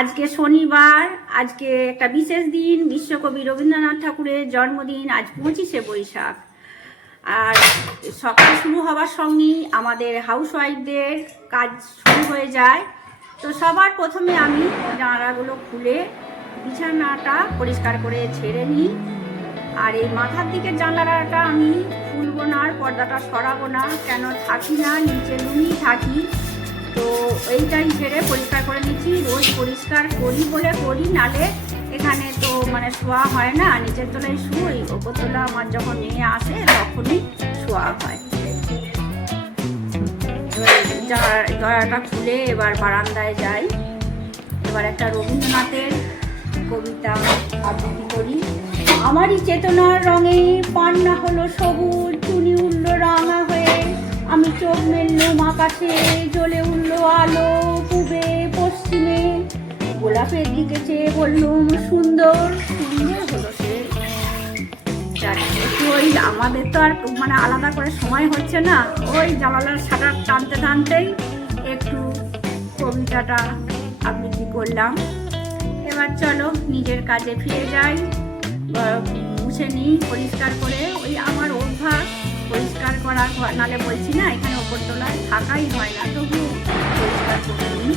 আজকে শনিবার, আজকে একটা বিশেষ দিন, বিশ্বকবি রবীন্দ্রনাথ ঠাকুরের জন্মদিন। আজ 25শে বৈশাখ। আর সকাল শুরু হওয়ার সঙ্গেই আমাদের হাউসওয়াইফদের কাজ শুরু হয়ে যায়। তো সবার প্রথমে আমি জানালাগুলো খুলে বিছানাটা পরিষ্কার করে ছেড়ে নিই। আর এই মাথার দিকের জানলাটা আমি খুলবো না, আর পর্দাটা সরাবো না, কেন থাকি না, নিচে লুঙ্গি থাকি। তো এইটাই ছেড়ে পরিষ্কার করে নিচ্ছি। রোজ পরিষ্কার করি বলে করি, নালে এখানে তো শোয়া হয় না, নিচের তলায় শুই, ওপর তলা আমার যখন মেয়ে আসে তখনই শোয়া হয়। দরজাটা খুলে এবার বারান্দায় যাই। এবার একটা রবীন্দ্রনাথের কবিতা আবৃত্তি করি। আমারই চেতনার রঙে পান্না হলো সবুজ, চুনি উঠল রাঙা হয়ে, আমি চোখ মেললুম আকাশে, জ্বলে উঠল আলো পূবে পশ্চিমে, গোলাপের দিকে চেয়ে বললুম সুন্দর সুন্দর হলো সে। ওই আমাদের তো আর আলাদা করে সময় হচ্ছে না, ওই জানালার শাটার টানতে টানতেই একটু কবিতাটা আবৃত্তি করলাম। এবার চলো নিজের কাজে ফিরে যাই। মুছে নিই পরিষ্কার করে। ওই আমার অভ্যাস পরিষ্কার করা, নালে বলছি না এখানে ওপর তলায় থাকাই হয় না, তবু পরিষ্কার করে নিই।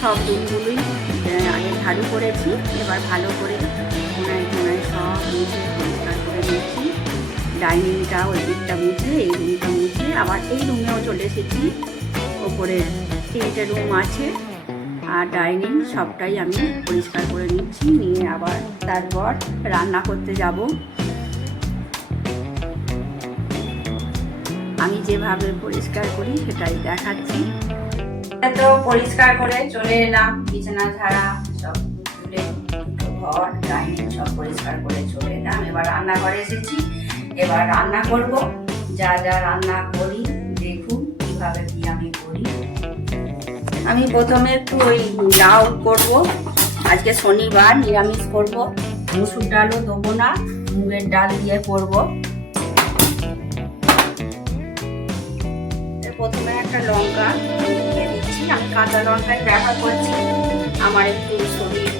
সব দিনগুলোই আগে ঝাড়ু করেছি, এবার ভালো করে কোনায় কোনায় সব মুছে পরিষ্কার করে নিচ্ছি। ডাইনিংটা ওই দিকটা মুছে, এই রুমটা মুছে, আবার এই রুমেও চলে এসেছি। ওপরে 3টে রুম আছে আর ডাইনিং সবটাই আমি পরিষ্কার করে নিচ্ছি। নিয়ে আবার তারপর রান্না করতে যাব। আমি যেভাবে পরিষ্কার করি সেটাই দেখাচ্ছি। তো পরিষ্কার করে চলে এলাম, বিছানা ঝাড়া সব তুলে, ঘর ডাইনিং সব পরিষ্কার করে চলে এলাম। এবার রান্নাঘরে এসেছি, এবার রান্না করব। যা যা রান্না করি দেখুন কিভাবে কি আমি করি। আমি প্রথমে একটু ওই লাউ করব। আজকে শনিবার, নিরামিষ করব। মুসুর ডালও দেবো না, মুগের ডাল দিয়ে করব। প্রথমে একটা লঙ্কা দিয়ে দিচ্ছি। আমি কাঁচা লঙ্কাই ব্যবহার করছি, আমার একটু শরীর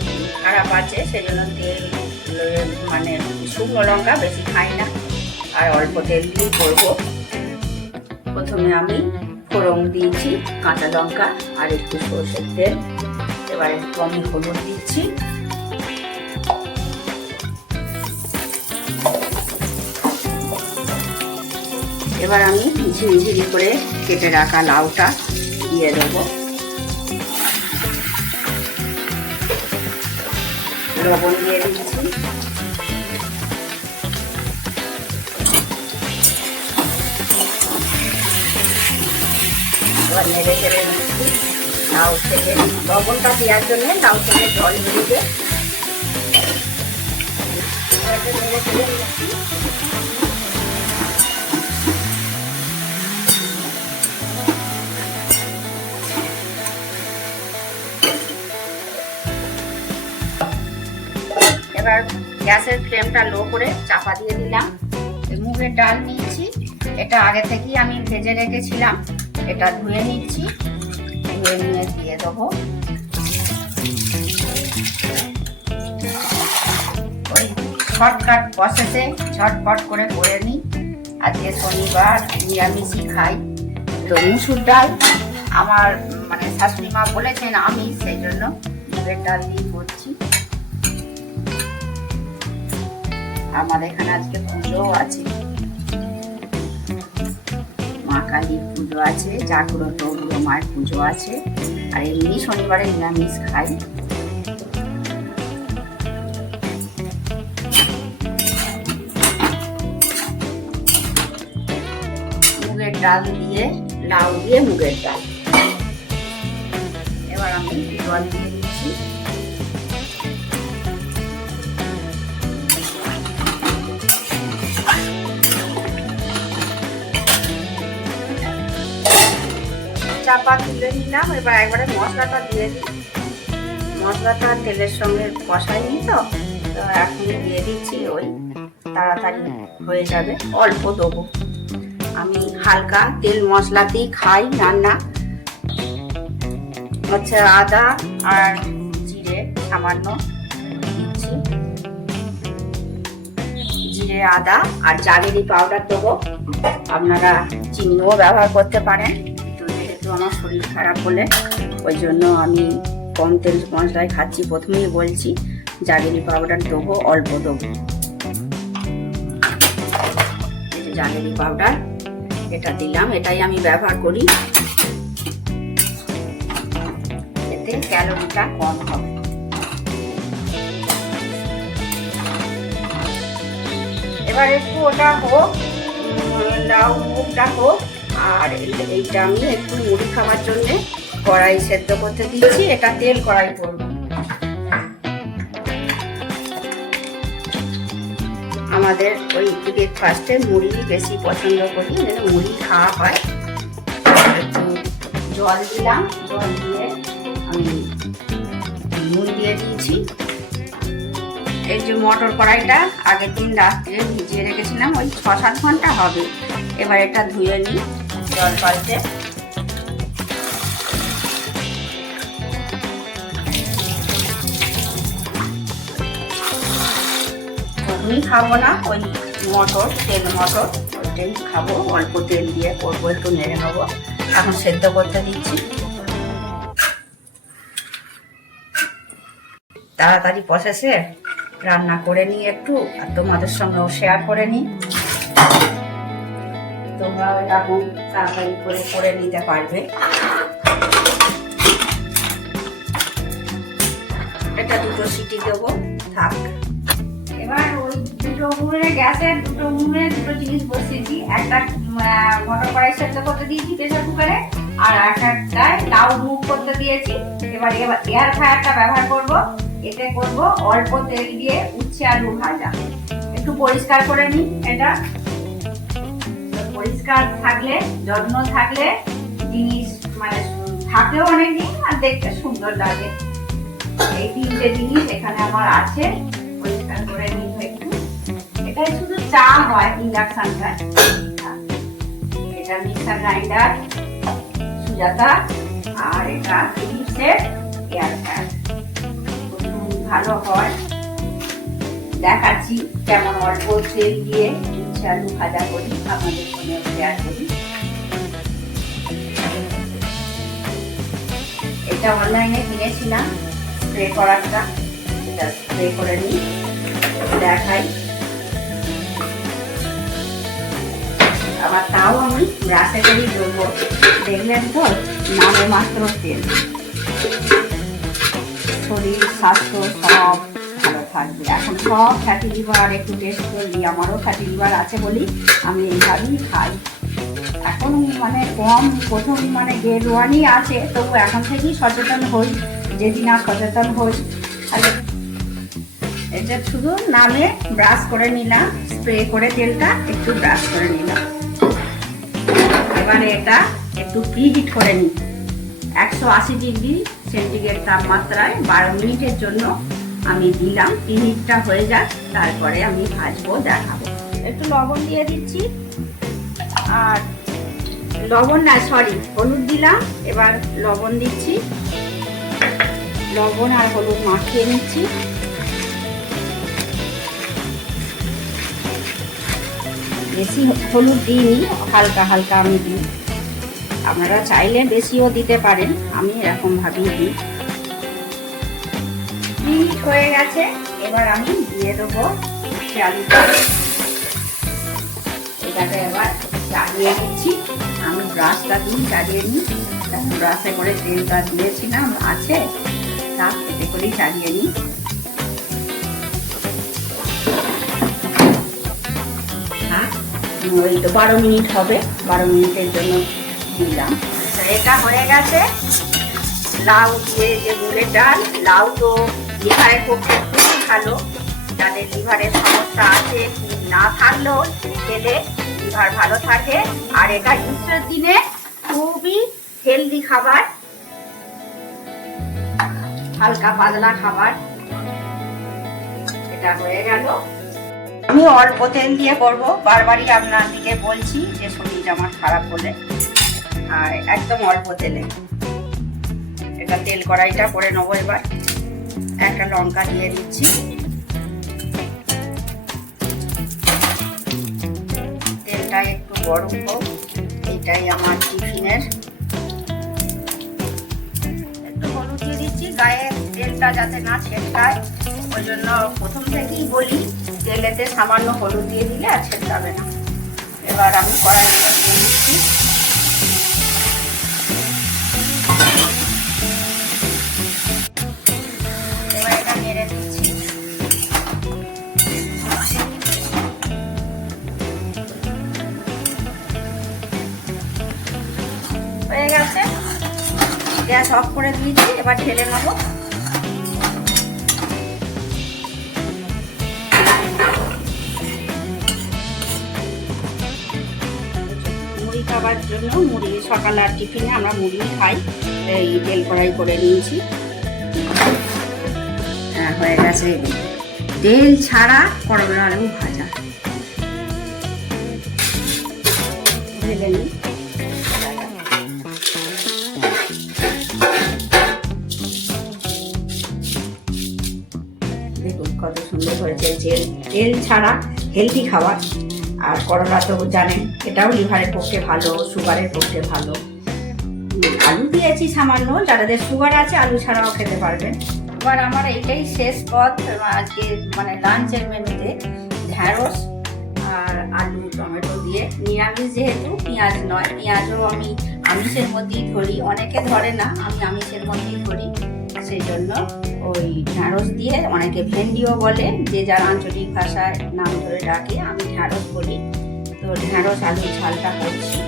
খারাপ আছে সেজন্য তেল শুকনো লঙ্কা বেশি খাই না, আর অল্প তেল দিয়ে করবো। প্রথমে আমি ফোড়ন দিয়েছি কাঁচা লঙ্কা আর একটু সরষের তেল। এবার একটু আমি হলুদ দিচ্ছি। এবার আমি ঝিরিঝিরি করে কেটে রাখা লাউটা দিয়ে দেবো। লবণ দিয়ে দিচ্ছি। এবার নেড়ে চেড়ে নিচ্ছি। লাউ থেকে লবণটা দেওয়ার জন্য লাউ থেকে জল বেরিয়ে নেড়ে চেড়ে নিচ্ছি। এবার গ্যাসের ফ্লেমটা লো করে চাপা দিয়ে দিলাম। মুগের ডাল নিচ্ছি, এটা আগে থেকেই আমি ভেজে রেখেছিলাম। এটা ধুয়ে নিচ্ছি, ধুয়ে নিয়ে দিয়ে দেবো। ওই শর্টকাট প্রসেসে ঝটপট করে নিই। আজকে শনিবার, নিরামিষই খাই। তো মুসুর ডাল আমার শাশুড়ি মা বলেছেন আমি সেই জন্য মুগের ডাল দিয়ে করছি। আমাদের এখানে আজকে পুজোও আছে, মা কালীর পুজো আছে, জাগ্রত মায়ের পুজো আছে, আর এমনি শনিবারে নিরামিষ খাই। মুগের ডাল দিয়ে, লাউ দিয়ে মুগের ডাল। এবার আমি জল দিয়ে দিচ্ছি। চাপা তুলে নিলাম। এবার একবারে মশলাটা দিয়ে দিই। মশলাটা তেলের সঙ্গে কষাইনি তো এখন দিয়ে দিচ্ছি। ওই তাড়াতাড়ি হয়ে যাবে, অল্প দেবো। আমি হালকা তেল মশলাতেই খাই রান্না। হচ্ছে আদা আর জিরে সামান্য দিচ্ছি, জিরে আদা আর জাগেরি পাউডার দেবো। আপনারা চিনিও ব্যবহার করতে পারেন, কিন্তু যেহেতু আমার শরীর খারাপ বলে ওই জন্য আমি কম তেল মশলায় খাচ্ছি। প্রথমেই বলছি জাগেরি পাউডার দেবো, অল্প দেবো। এই যে জাগেরি পাউডার এটা দিলাম, এটাই আমি ব্যবহার করি, এতে ক্যালোরিটা কম হবে। এবার একটু ওটা হোক, লাউ মুখটা হোক, আর এইটা আমি একটু মুড়ি খাওয়ার জন্য কড়াই সেদ্ধ করতে দিচ্ছি। এটা তেল কড়াই করব। আমাদের ওই ব্রেকফাস্টে মুড়ি বেশি পছন্দ করি, যেন মুড়ি খাওয়া হয়। একটু জল দিলাম, জল দিয়ে আমি নুন দিয়ে দিয়েছি। এই যে মটর কড়াইটা আগের দিন রাত্রে ভিজিয়ে রেখেছিলাম, ওই 6-7 ঘন্টা হবে। এবার এটা ধুয়ে নিই জল পাল্টে। ঘুগনি খাবো না, ওই মটর তেল মটর ওইটাই খাবো, অল্প তেল দিয়ে করবো, একটু নেড়ে নেবো। এখন সেদ্ধ করতে দিচ্ছি। তাড়াতাড়ি প্রসেসে রান্না করে নিই একটু, আর তোমাদের সঙ্গেও শেয়ার করে নিই। তোমরাও এরকম তাড়াতাড়ি করে নিতে পারবে। এটা 2 সিটি দেবো, থাক। এবার ওই 2 উনুনে গ্যাসের 2 উনুনে 2 জিনিস বসিয়েছি। একটা মটর কড়াই সেদ্ধ করতে দিয়েছি প্রেসার কুকারে, আর একটায় লাউ মুখ করতে দিয়েছি। এবার এয়ার ফ্রায়ারটা ব্যবহার করব। এতে করব অল্প তেল দিয়ে উচ্ছে আলু ভাজা। একটু পরিষ্কার করে নিই। এটা পরিষ্কার থাকলে, যত্ন থাকলে জিনিস মানে থাকলেও অনেক দিন আর দেখতে সুন্দর লাগে। এই 3টে জিনিস এখানে আমার আছে, পরিষ্কার করে নিই একটু। এটাই শুধু চা হয় ইন্ডাকশনটা। এটা মিক্সার গ্রাইন্ডার সুজাতা, আর এটা ফিলিপসের এয়ার ফ্রায়ার। ভালো হয়, দেখাচ্ছি কেমন অল্প তেল দিয়ে উচ্ছে আলু ভাজা করি, আপনাদের সঙ্গে শেয়ার করি। এটা অনলাইনে কিনেছিলাম, স্প্রে করারটা। এটা স্প্রে করে নিই, দেখাই। আবার তাও আমি ব্রাশে করেই ধরবো। দেখলেন তো, নামে মাত্র তেল। শরীর স্বাস্থ্য সব ভালো থাকবে। এখন সব ফ্যাটি লিভার একটু টেস্ট করলি, আমারও ফ্যাটি লিভার আছে বলি আমি এইভাবেই খাই। এখন মানে কম, প্রথম মানে গ্রেড 1ই আছে, তবু এখন থেকেই সচেতন হই। যেদিন আর সচেতন হই, তাহলে এটা শুধু নামে ব্রাশ করে নিলাম, স্প্রে করে তেলটা একটু ব্রাশ করে নিলাম। এবারে এটা একটু প্রিহিট করে নিই 180 ডিগ্রি সেন্টিগ্রেড তাপমাত্রায় 12 মিনিটের জন্য আমি দিলাম। প্রিহিটটা হয়ে যাক, তারপরে আমি ভাজবো, দেখাবো। একটু লবণ দিয়ে দিচ্ছি, আর লবণ না সরি হলুদ দিলাম। এবার লবণ দিচ্ছি, লবণ আর হলুদ মাখিয়ে নিচ্ছি। বেশি হলুদ দিইনি, হালকা হালকা আমি দিই। আপনারা চাইলে বেশিও দিতে পারেন, আমি এরকম ভাবেই দিই। মিনিট হয়ে গেছে, এবার আমি দিয়ে দেবো আলুটা। এটাকে এবার চালিয়ে দিচ্ছি। আমি ব্রাশটা দিই, চালিয়ে নিই। ব্রাশে করে তেলটা দিয়েছিলাম আছে, তা এতে করেই চালিয়ে নিই। ওই তো 12 মিনিট হবে, 12 মিনিটের জন্য দিলাম। এটা হয়ে গেছে। লাউ দিয়ে যে মুগের ডাল, লাউ তো লিভারের পক্ষে খুবই ভালো। যাদের লিভারের সমস্যা আছে, না থাকলেও খেলে লিভার ভালো থাকে। আর এটা গ্রীষ্মের দিনে খুবই হেলদি খাবার, হালকা পাতলা খাবার। এটা হয়ে গেল। আমি অল্প তেল দিয়ে করবো, বারবারই আপনার দিকে বলছি যে শরীর আমার খারাপ হলে, আর একদম অল্প তেলে। এটা হালকা তেল কড়াইটা করে নেবো। এবার একটা লঙ্কা দিয়ে দিচ্ছি। তেলটা একটু গরম হোক, এটাই আমার টিফিনের। একটু হলুদ দিয়ে দিচ্ছি গায়ে, তেলটা যাতে না ছেটকায়, ওই জন্য প্রথম থেকেই বলি তেলেতে সামান্য হলুদ দিয়ে দিলে আর ছেটকাবে না। এবার আমি কড়াইটা দিয়ে দিচ্ছি। এবার এটা নেড়ে দিচ্ছি। হয়ে গেছে, গ্যাস অফ করে দিয়েছি। এবার ঢেলে নেবো। মুড়ি খাবার জন্য, মুড়ি সকাল আর টিফিনে আমরা মুড়ি খাই, এই তেল কড়াই করে নিয়েছি। হ্যাঁ, হয়ে গেছে তেল ছাড়া করলা আলু ভাজা। ঢেলে নিই। দেখুন কত সুন্দর হয়েছে। তেল ছাড়া হেলদি খাবার। আর করলা তো জানেন এটাও লিভারের পক্ষে ভালো, সুগারের পক্ষে ভালো। আলু দিয়েছি সামান্য, যাদের সুগার আছে আলু ছাড়াও খেতে পারবেন। এবার আমার এইটাই শেষ পথ আজকে, মানে লাঞ্চের মেনুতে ঢ্যাঁড়স আর আলু টমেটো দিয়ে, নিরামিষ যেহেতু পেঁয়াজ নয়, পেঁয়াজও আমি আমিষের মধ্যেই ধরি, অনেকে ধরে না, আমি আমিষের মধ্যেই ধরি, সেই জন্য ওই ঢ্যাঁড়স দিয়ে, অনেকে ভেন্ডিও বলে, যে যার আঞ্চলিক ভাষায় নাম ধরে ডাকে, আমি ঢ্যাঁড়স বলি। তো ঢ্যাঁড়স আলুর ঝালটা করছি।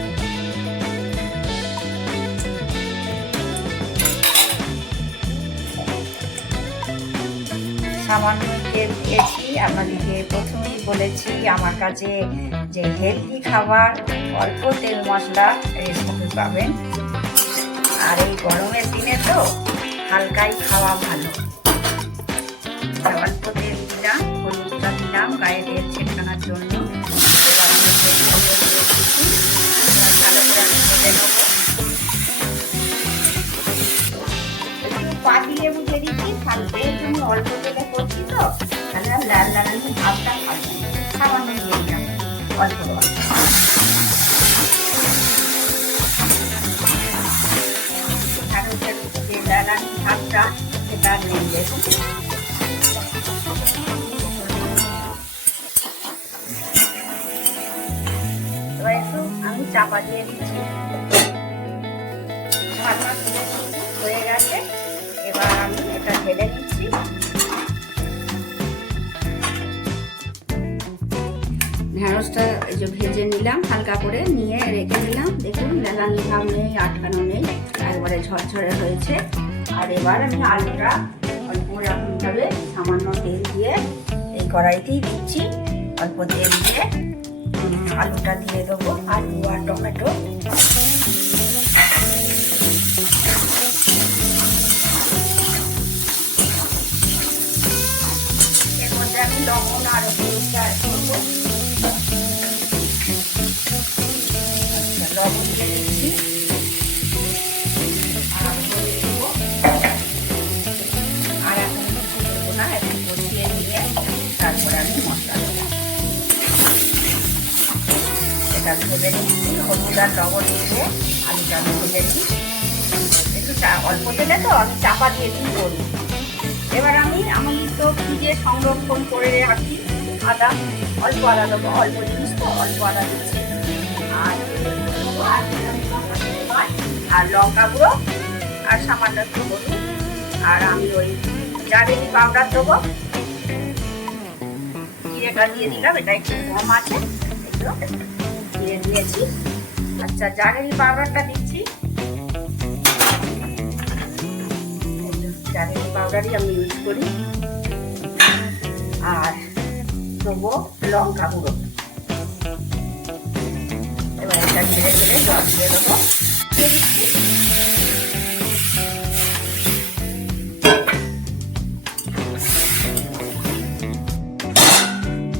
সামান্য তেল দিয়েছি। আপনাদেরকে প্রথমেই বলেছি আমার কাছে যে হেলদি খাবার, অল্প তেল মশলা রেসিপি পাবেন। আর এই গরমের দিনে তো হালকাই খাওয়া ভালো। অল্প তেল দিলাম, হলুদটা দিলাম গায়ে তেল ছেটানোর জন্য। এবার আমার ভালো করে আমি ভেজে নেবো। পাতি লেবু দিয়ে দিচ্ছি, খালতে জন্য অল্প তেলে করছি তো, তাহলে আর লাল লাগানি ভাবটা থাকবে না। সামান্য দিয়ে দিলাম অল্প অল্প। ঢ্যাঁড়সের যে লাগানি ভাবটা সেটা নেই দেখুন। এবার একটু আমি চাপা দিয়ে দিচ্ছি। হয়ে গেছে, এবার আমি এটা ঢেলে নিচ্ছি। ঢ্যাঁড়সটা এই যে ভেজে নিলাম, হালকা করে নিয়ে রেখে দিলাম। দেখুন লেলানি ভাব নেই, আটকানো নেই, একবারে ঝরঝরে হয়েছে। আর এবার আমি আলুটা অল্প এরকমভাবে সামান্য তেল দিয়ে এই কড়াইতেই দিচ্ছি। অল্প তেল দিয়ে আলুটা দিয়ে দেবো, আলু আর টমেটো। এর মধ্যে আমি লবণ আর হলুদটা অ্যাড করবো। লবণ দিয়ে দিচ্ছি আর এখন দেবো না, একটু কষিয়ে নিয়ে তারপরে আমি মশলা দেবো। এটা ভেজে নিচ্ছি, হলুদ আর লবণ দিয়ে আলুটা ভেজে নিই। একটু অল্প তেলে তো আমি চাপা দিয়ে দিই করবো। এবার আমি তো ফ্রিজে সংরক্ষণ করে রাখি আদা, অল্প আদা দেবো, অল্প জিনিস তো অল্প আদা দিচ্ছি। আর লঙ্কা গুঁড়ো আর সামান্য একটু হলুদ, আর আমি ওই জাগেরি পাউডার দেবো। জিরেটা দিয়ে দিলাম, এটা একটু কম আছে, দিয়ে দিয়েছি। আচ্ছা, জাগেরি পাউডারটা দিচ্ছি। জাগেরি পাউডারই আমি ইউজ করি। আর দেবো লঙ্কা গুঁড়ো। এবার এটা ঢেলে ঢেলে জল দিয়ে দেবো।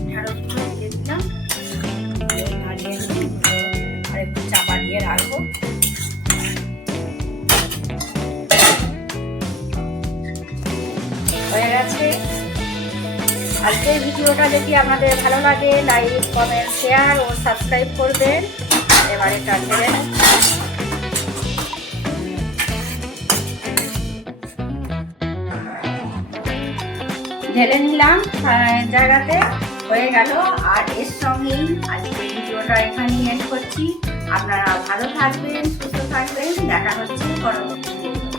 ঢ্যাঁড়সগুলো দিয়ে দিলাম, নাড়িয়ে নিই আর একটু চাপা দিয়ে রাখবো। আছে। আজকের ভিডিওটা যদি আপনাদের ভালো লাগে লাইক কমেন্ট শেয়ার ও সাবস্ক্রাইব করবেন। এবার এটা ঢেলে ঢেলে নিলাম জায়গাতে, হয়ে গেল। আর এর সঙ্গেই আজকের ভিডিওটা এখানেই এন্ড করছি। আপনারা ভালো থাকবেন, সুস্থ থাকবেন, দেখা হচ্ছে পরবর্তী ভিডিও।